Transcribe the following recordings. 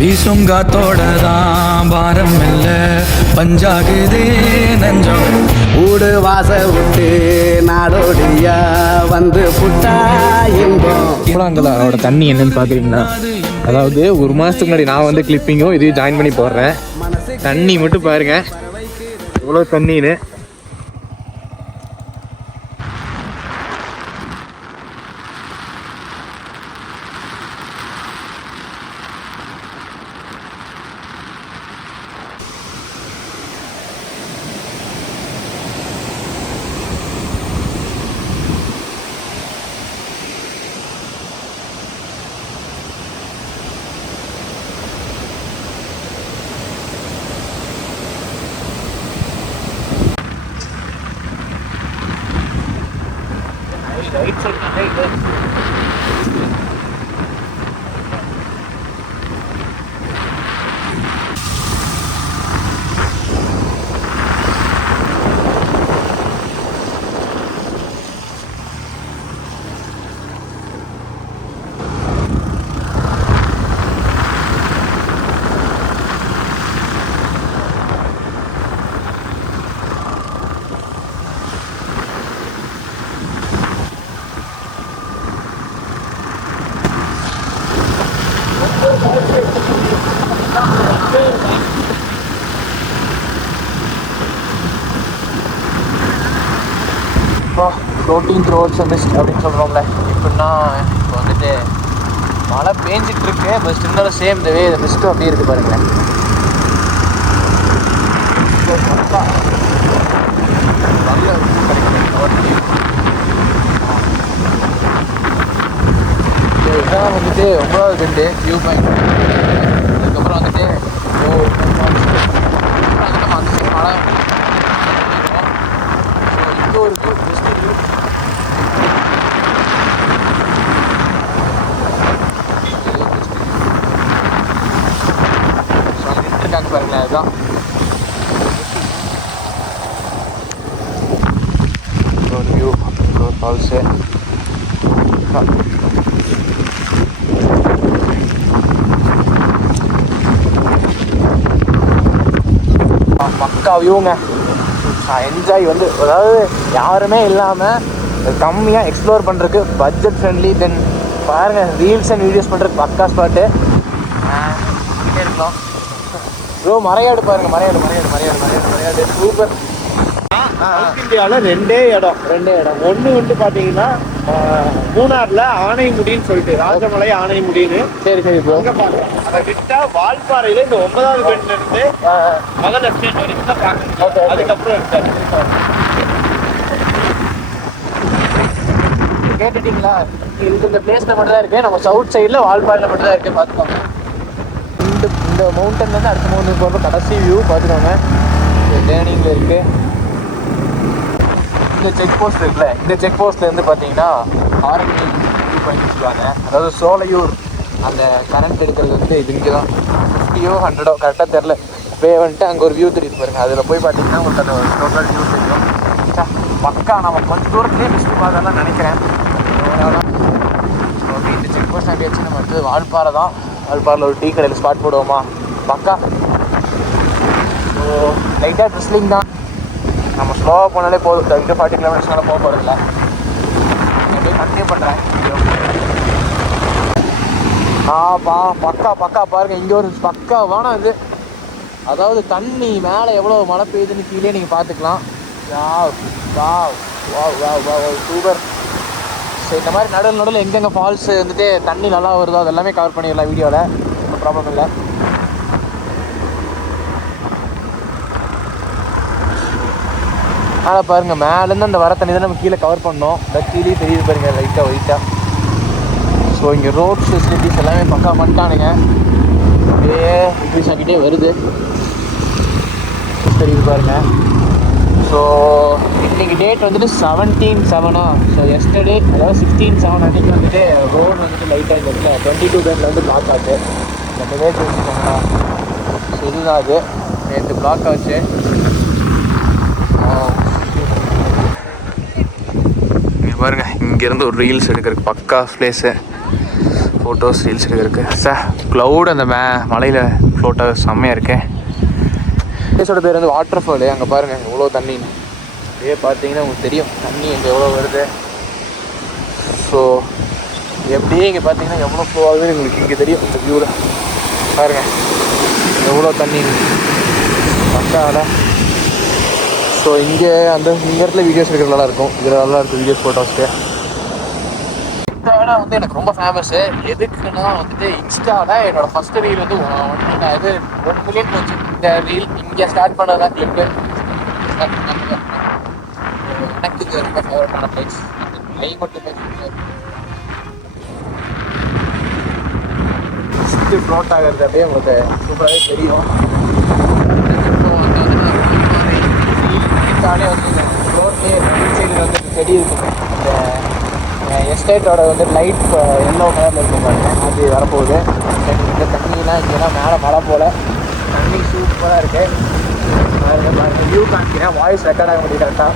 வீசும் காத்தோட தான் பாரம் இல்ல பஞ்சாகுதே நெஞ்சம் ஊடு வாச விட்டு நாடோடியா வந்து புட்டா இன்பம். கூழாங்கலோட தண்ணி என்னன்னு பார்க்குறீங்களா? அதாவது ஒரு மாதத்துக்கு முன்னாடி நான் வந்து கிளிப்பிங்கும் இதையும் ஜாயின் பண்ணி போடுறேன். தண்ணி மட்டும் பாருங்க எவ்வளோ தண்ணின்னு. Right side floating roads missed அப்படின்னு சொல்கிறோம்ல. எப்படின்னா இப்போ வந்துட்டு மழை பேஞ்சிட்ருக்கு, பட் இருந்தாலும் சேம் இந்த வே மிஸ்ட்டும் அப்படியே இருக்குது பாருங்களேன். நல்ல இதுதான் வந்துட்டு 9வது பெண்டு வியூ பாயிண்ட். அதுக்கப்புறம் வந்துட்டு நம்ம அந்த சைடு மழை இங்கே ஒரு வியூ பெஸ்ட் வியூ. இருக்காங்க பாருங்களேன், அதுதான் ஒரு வியூ. ஒரு ஃபால்ஸு பக்கா வியூங்க. என்ஜாய் வந்து அதாவது யாருமே இல்லாமல் கம்மியாக எக்ஸ்ப்ளோர் பண்ணுறதுக்கு பட்ஜெட் ஃப்ரெண்ட்லி. தென் பாருங்கள் ரீல்ஸ் அண்ட் வீடியோஸ் பண்ணுறதுக்கு பக்கா ஸ்பாட்டு. இருக்கலாம் ப்ரோ. மறையாடு பாருங்கள், மறையாடு சூப்பர். சவுத் இந்தியாவில் ரெண்டே இடம். ஒன்று வந்து பார்த்தீங்கன்னா மூணாரில் ஆனைமுடின்னு சொல்லிட்டு, ராஜமலை ஆனைமுடின்னு. சரி ப்ரோ. அங்கே பார்க்கலாம். அதை விட்டா வால்பாறையில் இந்த 9வது பெண்ட்லேருந்து மகன் எஸ்டேட் வரைக்கும் தான் பார்க்கணும். அதுக்கப்புறம் கேட்டுட்டீங்களா? இது இந்த பிளேஸில் மட்டும் தான் இருக்குது. நம்ம சவுத் சைடில் வால்பாறையில் மட்டும் தான் இருக்குது. பார்த்துக்கோங்க. இந்த மவுண்டன்லேருந்து அடுத்த மவுண்டன் போகிற கடைசி வியூ பார்த்துக்கோங்க. டேர்னிங்கில் இருக்குது. இந்த செக் போஸ்ட் இருக்குல்ல, இந்த செக் போஸ்ட்லேருந்து பார்த்தீங்கன்னா ஆர்மி வியூ பண்ணி வச்சுருவாங்க. அதாவது சோலையூர் அந்த கரண்ட் எடுக்கிறது வந்து இது இங்கே தான் 50ஓ 100ஓ கரெக்டாக தெரில. இப்போ வந்துட்டு அங்கே ஒரு வியூ தெரியுது பாருங்கள். அதில் போய் பார்த்தீங்கன்னா உங்களுக்கு அந்த டோட்டல் வியூ தெரியும். பக்கா நம்ம கொஞ்சம் தூரத்துலேயே மிஸ்ட் பார்த்தெல்லாம் நினைக்கிறேன். ஓகே, இந்த செக் போஸ்ட் ஆகியாச்சு. நம்ம அடுத்தது வால்பாறை தான். வால்பாறையில் ஒரு டீ கடையில் ஸ்பாட் போடுவோமா? பக்கா. ஸோ லைட்டாக ட்ரெஸ்லிங் தான். நம்ம ஸ்லோவாக போனாலே போதும். 40 கிலோமீட்டர்ஸ்னால போக போகிறதில்ல. அப்படியே கண்டினியூ பண்ணுறேன். பக்கா பாருங்கள். இங்கே ஒரு பக்காவான இது, அதாவது தண்ணி மேலே எவ்வளோ மழை பெய்யுதுன்னு கீழே நீங்கள் பார்த்துக்கலாம். சூப்பர். ஸோ இந்த மாதிரி நடுவில் எங்கெங்கே ஃபால்ஸு வந்துட்டு தண்ணி நல்லா வருதோ அது எல்லாமே கவர் பண்ணிடலாம் வீடியோவில். ஒன்றும் ப்ராப்ளம் இல்லை. அதனால் பாருங்கள், மேலேருந்து அந்த வர தண்ணி தான் நம்ம கீழே கவர் பண்ணோம். கீழே தெரியுது பாருங்கள் லைட்டாக ஒயிட்டாக. ஸோ இங்கே ரோட் ஃபெசிலிட்டிஸ் எல்லாமே பக்கா பண்ணிட்டானுங்க. அப்படியே இன்க்ரீஸ் ஆகிட்டே வருது, தெரியுது பாருங்கள். ஸோ இன்றைக்கி டேட் வந்துட்டு 17/7. ஸோ எஸ்டர்டே அதாவது 16/7 அன்றைக்கி வந்துட்டு ரோடு வந்துட்டு லைட்டாக இந்த இடத்துல 22 பேரில் வந்து பிளாக் ஆச்சு. இந்த டேட் வச்சுக்கோங்களா. ஸோ இதுதான் அது நேற்று பிளாக் ஆச்சு. இங்கே பாருங்கள், இங்கேருந்து ஒரு ரீல்ஸ் எடுக்கிறதுக்கு பக்கா பிளேஸு. ஃபோட்டோஸ் ரீல்ஸ் எடுக்கிறதுக்கு சார் க்ளவுட் அந்த மலையில் ஃப்ளோட்டாக செம்மையாக இருக்கேன். பிளேஸோட பேர் வந்து வாட்டர் ஃபாலு. அங்கே பாருங்கள் எவ்வளோ தண்ணின்னு. இதே பார்த்தீங்கன்னா உங்களுக்கு தெரியும் தண்ணி இங்கே எவ்வளோ வருது. ஸோ எப்படியே இங்கே பார்த்தீங்கன்னா எவ்வளோ ஃப்ளோ ஆகுதுன்னு உங்களுக்கு இங்கே தெரியும். இந்த வியூவில் பாருங்கள் எவ்வளோ தண்ணின்னு பக்காவில். ஸோ இங்கே இந்த இடத்துல வீடியோஸ் எடுக்கிறது நல்லாயிருக்கும். இதில் நல்லாயிருக்கும் வீடியோஸ் ஃபோட்டோஸ்க்கு. இந்த இடம் வந்து எனக்கு ரொம்ப ஃபேமஸ்ஸு. எதுக்குன்னா வந்துட்டு இன்ஸ்டாவில் என்னோடய ஃபஸ்ட்டு ரீல் வந்து 1 மில்லியன் போச்சு. இந்த ரீல் இங்கே ஸ்டார்ட் பண்ணதான் கிளிக்கு. எனக்கு இது ரொம்ப ஃபேவரட்டான பிளேஸ். கை மட்டுமே ஃபஸ்ட்டு ஃப்ளோட் ஆகிறது அப்படியே உங்களுக்கு சூப்பராகவே தெரியும். வந்து இந்த ரோட்லேயே சைடு வந்து செடி இருக்கும். இந்த எஸ்டேட்டோட வந்து லைட் எல்லோ கலரில் இருக்கும் பாருங்க, அது வரப்போகுது. இந்த தண்ணிலாம் இங்கெல்லாம் மேலே மழை போல் தண்ணி சூப்பராக இருக்குது. பாருங்க வியூ காமிக்கிறேன், வாய்ஸ் ரெக்கார்ட் ஆக முடியும் கரெக்டாக.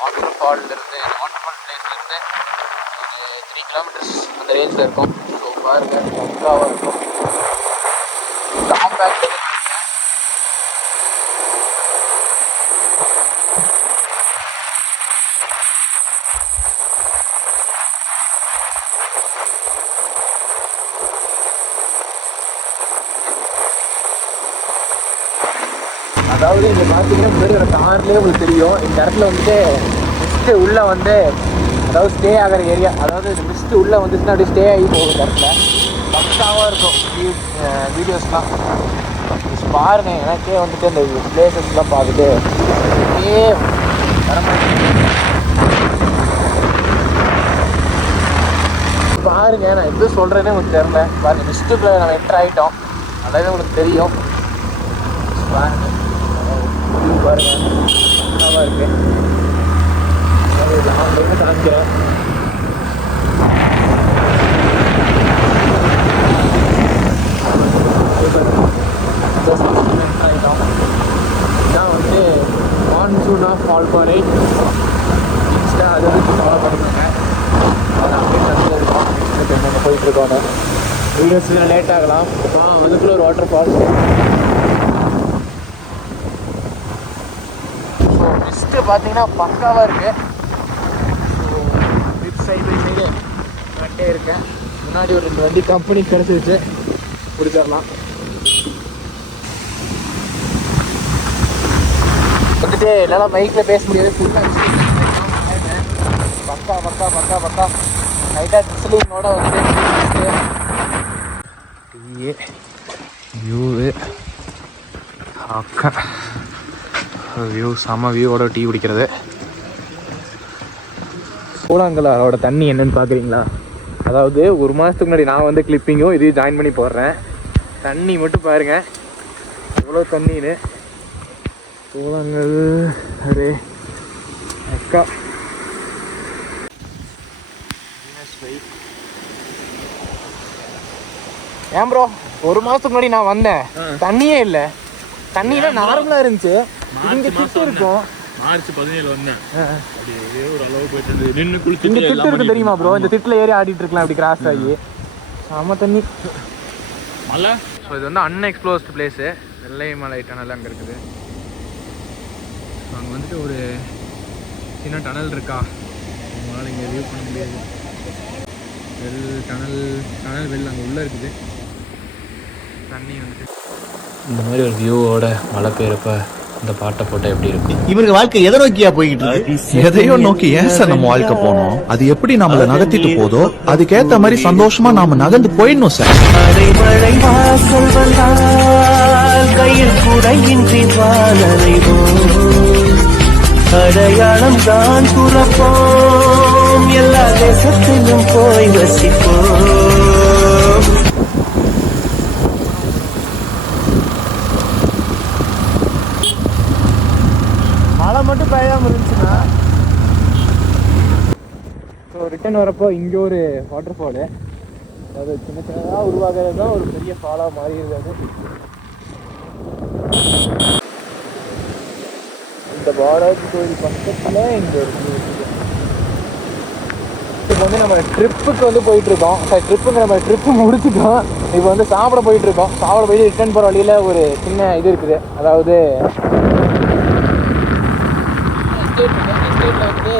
வாட்டர் ஃபால்லேருந்து வாட்டர் ஃபால் பிளேஸ்லேருந்து ஒரு 3 கிலோமீட்டர்ஸ் அந்த ரேஞ்சில் இருக்கும். ஸோ பாருங்கள் பக்காவாக இருக்கும். காம்பேக்ட் அதாவது இங்கே பார்த்தீங்கன்னா முன்னாடி ஒரு கார்லேயே உங்களுக்கு தெரியும். இந்த இடத்துல வந்துட்டு மிஸ்ட்டு உள்ளே வந்து அதாவது ஸ்டே ஆகிற ஏரியா, அதாவது இந்த மிஸ்ட்டு உள்ளே வந்துச்சுன்னா அப்படியே ஸ்டே ஆகி போகும். இந்த இடத்துல பக்காவாக இருக்கும் வீடியோஸ்லாம் பாருங்கள். எனக்கே வந்துட்டு இந்த பிளேசஸ்லாம் பார்த்துட்டு அப்படியே பாருங்க. நான் எப்படி சொல்கிறேன்னே உங்களுக்கு தெரில. பாருங்கள் மிஸ்ட்டுக்குள்ளே நம்ம என்டர் ஆகிட்டோம், அதாவது உங்களுக்கு தெரியும். பாருங்கள் பாருங்கள் பக்காவாக இருக்குது. லாங்லேருந்து காமிக்கிறேன். ஆகிட்டோம். இதான் வந்து மான்சூன் ஆஃப் வால்பாறை. இன்ஸ்டா அதை வந்து ஃபாலோ பண்ணுறாங்க. அதை அப்படியே இருக்கோம். நம்ம போயிட்டுருக்கோம். வீடியோஸ்லாம் லேட் ஆகலாம். அதுக்குள்ளே ஒரு வாட்டர் ஃபால்ஸ். ஸோ மிஸ்ட்டு பார்த்தீங்கன்னா பக்காவாக இருக்குது. So with side by side நட்டே இருக்கேன். முன்னாடி ஒரு 2 வண்டி கம்பெனி கிடச்சிருச்சு, பிடிச்சிடலாம். வந்துட்டு என்னால் பைக்கில் பேச முடியாது. ஃபுல்லாக பக்கா பக்கா பக்கா பக்கா லைட்டாக ட்ரிஸ்லிங்கோட வந்து வியூவு அக்கா வியூ செம்ம வியூவோட டீ குடிக்கிறது. கூழாங்கலோட தண்ணி என்னன்னு பார்க்குறீங்களா? அதாவது 1 மாதத்துக்கு முன்னாடி நான் வந்து கிளிப்பிங்கும் இதையும் ஜாயின் பண்ணி போடுறேன். தண்ணி மட்டும் பாருங்கள் எவ்வளோ தண்ணின்னு. கூழாங்கல் அரே அக்கா ஏன் ப்ரோ 1 மாதத்துக்கு முன்னாடி நான் வந்தேன், தண்ணியே இல்லை. தண்ணியெல்லாம் நார்மலாக இருந்துச்சு. இங்கே திட்டு இருக்கும். மார்ச் 17 வந்தேன். ஒரு அளவு போயிட்டு நின்று குளிச்சு இந்த திட்டு இருக்கு தெரியுமா ப்ரோ? இந்த திட்டில் ஏறி ஆடிட்டு இருக்கலாம் அப்படி கிராஸ் ஆகி. ஆமாம் தண்ணி மலை. ஸோ இது வந்து அன்எக்ஸ்ப்ளோர்டு பிளேஸு. வெள்ளை மலை டனல் அங்கே இருக்குது. ஸோ அங்கே வந்துட்டு ஒரு சின்ன டனல் இருக்கா, அவங்களால இங்கே வியூ பண்ண முடியாது. டனல் வெல் அங்கே உள்ளே இருக்குது. தண்ணி வந்துட்டு இந்த மாதிரி ஒரு வியூவோட மழை பெய்யறப்ப இந்த பாட்டை போட்டால் எப்படி இருக்கும்? இவருக்கு வாழ்க்கை எதை நோக்கியா போய்கிட்டு இருக்கு? எதையோ நோக்கி ஏன் சார் நம்ம வாழ்க்கை போனோம்? அது எப்படி நம்மள நகர்த்திட்டு போதோ அதுக்கேத்த மாதிரி சந்தோஷமா நாம நகர்ந்து போயிடணும் சார். மழை வாசல் வந்தால் கையில் குடையின்றி வாழறைவோம். அடையாளம் தான் துறப்போம், எல்லா தேசத்திலும் போய் வசிப்போம். மழை மட்டும் பெய்யாமல் இருந்துச்சுன்னா. ஸோ ரிட்டர்ன் வரப்போ இங்கே ஒரு வாட்டர் ஃபாலு, அது சின்ன சின்னதாக உருவாகிறது தான் ஒரு பெரிய ஃபாலாக மாறிடுது. அது இந்த பாலாஜி கோயில் பக்கத்தில் இங்கே ஒரு view இருக்குது. இப்போ வந்து நம்ம ட்ரிப்புக்கு வந்து போயிட்டுருக்கோம். நம்ம ட்ரிப்பு முடிச்சுட்டோம். இப்போ வந்து சாப்பிட போயிட்டுருக்கோம். சாப்பிட போயிட்டு ரிட்டர்ன் போகிற வழியில் ஒரு சின்ன இது இருக்குது. அதாவது எஸ்டேட்டில் வந்து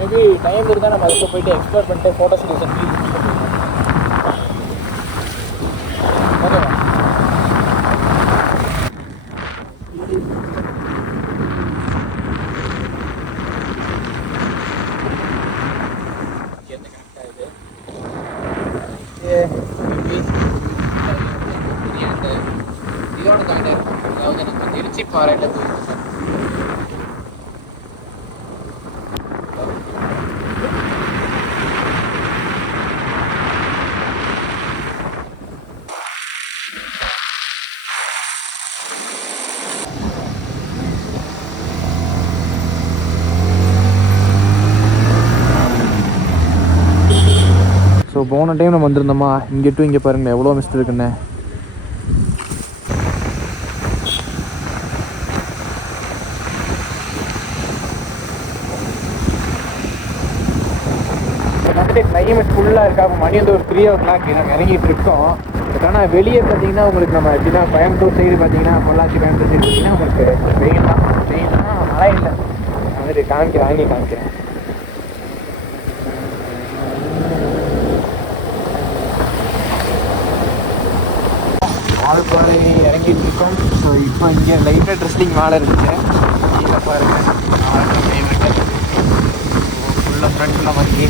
மேபி டைம் இருந்தால் நம்ம அதுக்கு போயிட்டு எக்ஸ்ப்ளோர் பண்ணிட்டு ஃபோட்டோ ஷூட் ஓகேவா? இதோட காடு, அதாவது நம்ம திருச்சி பாறையில் போயிட்டு ஸோ போன டைம் நம்ம வந்திருந்தோமா, இங்கே டு இங்கே பாருங்கள் எவ்வளோ மிஸ்ட் இருக்குன்னு. வந்துட்டு கிளைமேட் ஃபுல்லாக இருக்கா. இப்போ மணி வந்து ஒரு 3 o'clock நம்ம இறங்கிட்டு இருக்கோம். பட் ஆனால் வெளியே பார்த்தீங்கன்னா உங்களுக்கு நம்ம எப்படின்னா கோயம்புத்தூர் சைடு பார்த்தீங்கன்னா பொள்ளாச்சி கோயம்புத்தூர் சைடு பார்த்தீங்கன்னா உங்களுக்கு வெயில்னா மழை இல்லை. நான் வந்துட்டு காமிக்கிறேன். வால்பாறை இறங்கிட்டு இருக்கோம். ஸோ இப்போ இங்கே லைட்டாக ட்ரெஸ்லிங் மேலே இருந்துச்சு. கீழே பாருங்கள் ஃபுல்லாக ஃப்ரெண்ட்ஸில் வாங்கி